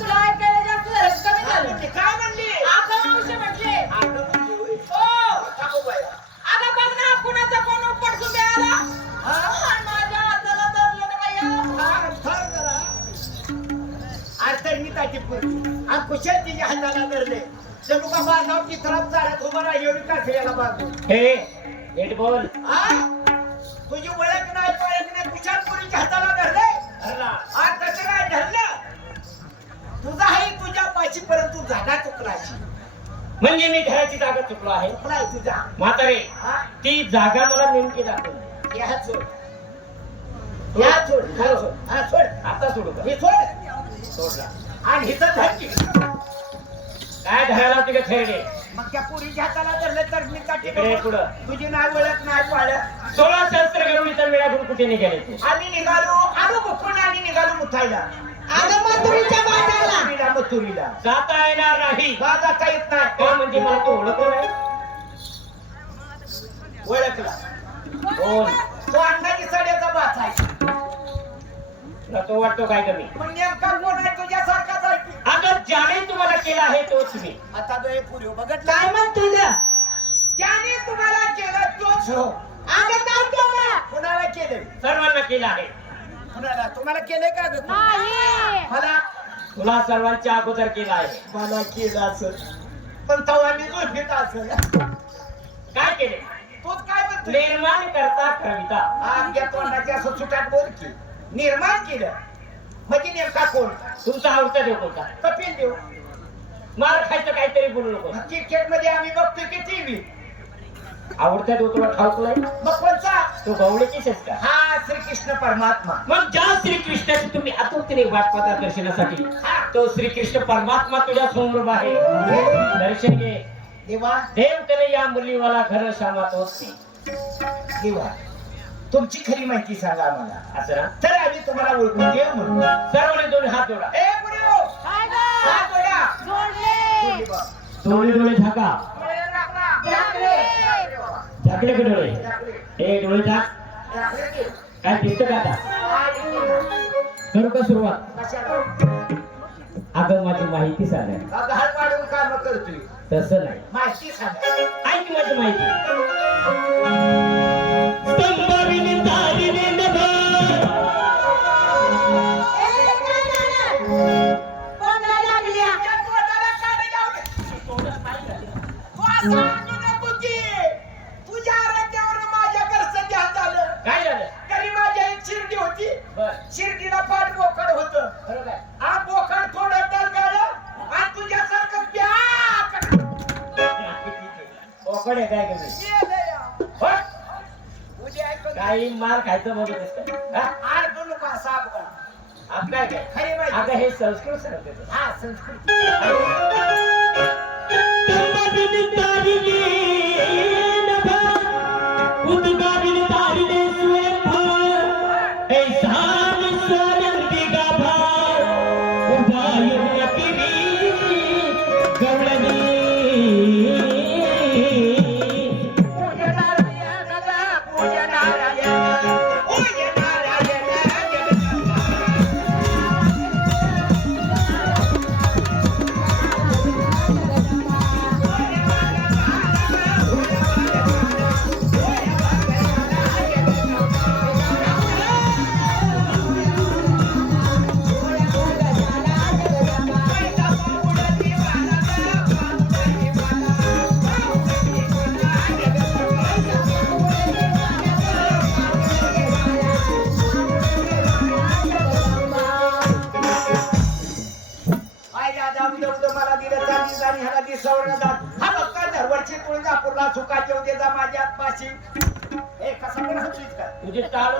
तुला ऐकायला जास्त कमी झालं. काय म्हणली? अगं मावशी म्हटले. हो. अगं बघ ना कुणाचा कोण उपट सुभे आला. माझ्या हाताला धरलं ना बाया. तर मी ताची कुशल तिच्या हाताला धरले जणू का बांधाव की खराब झाल्यात उभं राहा एवढी काठ्याला बांधून. हे नीट बोल. तुझी ओळख नाही कुशल पुरीच्या हाताला धरले. आज कसं काय धरलं? तुझा आहे तुझ्या पाशी परंतु जागा चुकलाशी. म्हणजे मी घराची जागा चुकलो आहे. चुकलाय तुझा. म्हातारे ती जागा मला नेमकी दाखव. या सोड या सोड हा सोड. आता सोडू का? हे सोड सोडला. आणि हिथं धरली. काय धरायला तुझे खेळणे? मग त्या पुरीच्या हाताला धरलं तर मी काठी इकडे पुढं. तुझी नाव ओळख नाही पाळत. 16 सहस्त्र घेऊन इतर वेळातून कुठे निघाले तू? आम्ही निघालो आलो बुकून आणि निघालो मुथायला. अगं मथुरीच्या बाजारला. मथुरीला जाता येणार नाही. का जाता येत नाही? का म्हणजे मला तू ओळखलं नाही? ओळखला. कोण? तो अण्णाची साड्याचा बाच आहे. तुला तो वाटतो काय कमी? मग नेमका कोण आहे तुझ्यासारखाच आहे की? अगं ज्याने तुम्हाला केला आहे तोच मी. आता तो हे पुरी बघत काय म्हणतो ग? ज्याने तुम्हाला केलं तोच हो. अगं काय केलं? कुणाला केलं? सर्वांना केला आहे. कुणाला? तुम्हाला केलंय का ग? नाही. मला तुला सर्वांच्या अगोदर केला आहे. मला केलं असं पण तेव्हा मी झोपेत असेल. काय केले? तूच काय म्हणतो? निर्माण करता कविता. आमच्या तोंडाच्या असं सुटात बोल की निर्माण केलं म्हणजे नेमका कोण? तुमचा आवडता देव कोणता? कपिल देव. मार खायचं काहीतरी बोलू नको. क्रिकेट मध्ये आम्ही बघतो की टीव्ही. आवडता देव तुला ठाऊक नाही? मग कोणचा? तो गवळीचीच आहेस का? हा श्रीकृष्ण परमात्मा. मग ज्या श्रीकृष्णाची तुम्ही आतुरतेने वाट पाहता दर्शनासाठी तो श्रीकृष्ण परमात्मा तुझ्या समोर आहे. दर्शन घे. देवा देव कन्हैया मुरलीवाला घर श्यामात होती. देवा तुमची खरी माहिती सांगा आम्हाला. असं ना? तर आम्ही तुम्हाला ओळखून देव म्हणू. सर्वांनी दोन हात जोडा. ए पुरीओ, काय हात ग? जोडा. जोडले. देवा. डोळे डोळे झाका. डोळे राखला. झाकले. झाकले का डोळे? राखले. हे डोळे झाक. राखले की? काय दिसतं का आता? करू का सुरुवात? कशाला? अगं माझी माहिती सांगा. घाल पाडून काम करतोय. तसं नाही. माहिती सांगा. ऐक माझी माहिती. स्तंभाविनी तारिणी नभा. कोणाला लागल्या? त्या तोंडाला काडी लावली. तू असं म्हणू नको की तुझ्या आराध्यावर माझ्या घरचं ध्यान झालं. काय झालं? घरी माझ्या एक शिर्डी होती. बर. शिर्डीला पाठ बोकड होतं. बरोबर आहे. हा बोकड थोडं दरगाळलं आणि तुझ्यासारखं प्याक बोकड आहे काय कमी? गेलं या. होय? उद्या ऐकून काही मार खायचं बघत का? आडकू नको असा अपघात. आप काय काय? खरी माहिती. अगं हे संस्कृत सांगते. हा संस्कृती. स्तंभाविनी तारिणी नभा. उद्गाविनी तारिणी स्वयंभर. ऐसा विश्वनंदी गाभा. उभा येऊन तिरी गवळणी. पूज्य नारायण ग, पूज्य नारायण. पूज्य नारायण मला दिलं चांदी आणि ह्याला दिसवलं जात. हा बघता दरवर्षी तुळजापूरला सुखाचे होते जा माझ्या पाशी. हे कसा पण हसूच का? तुझे टाळ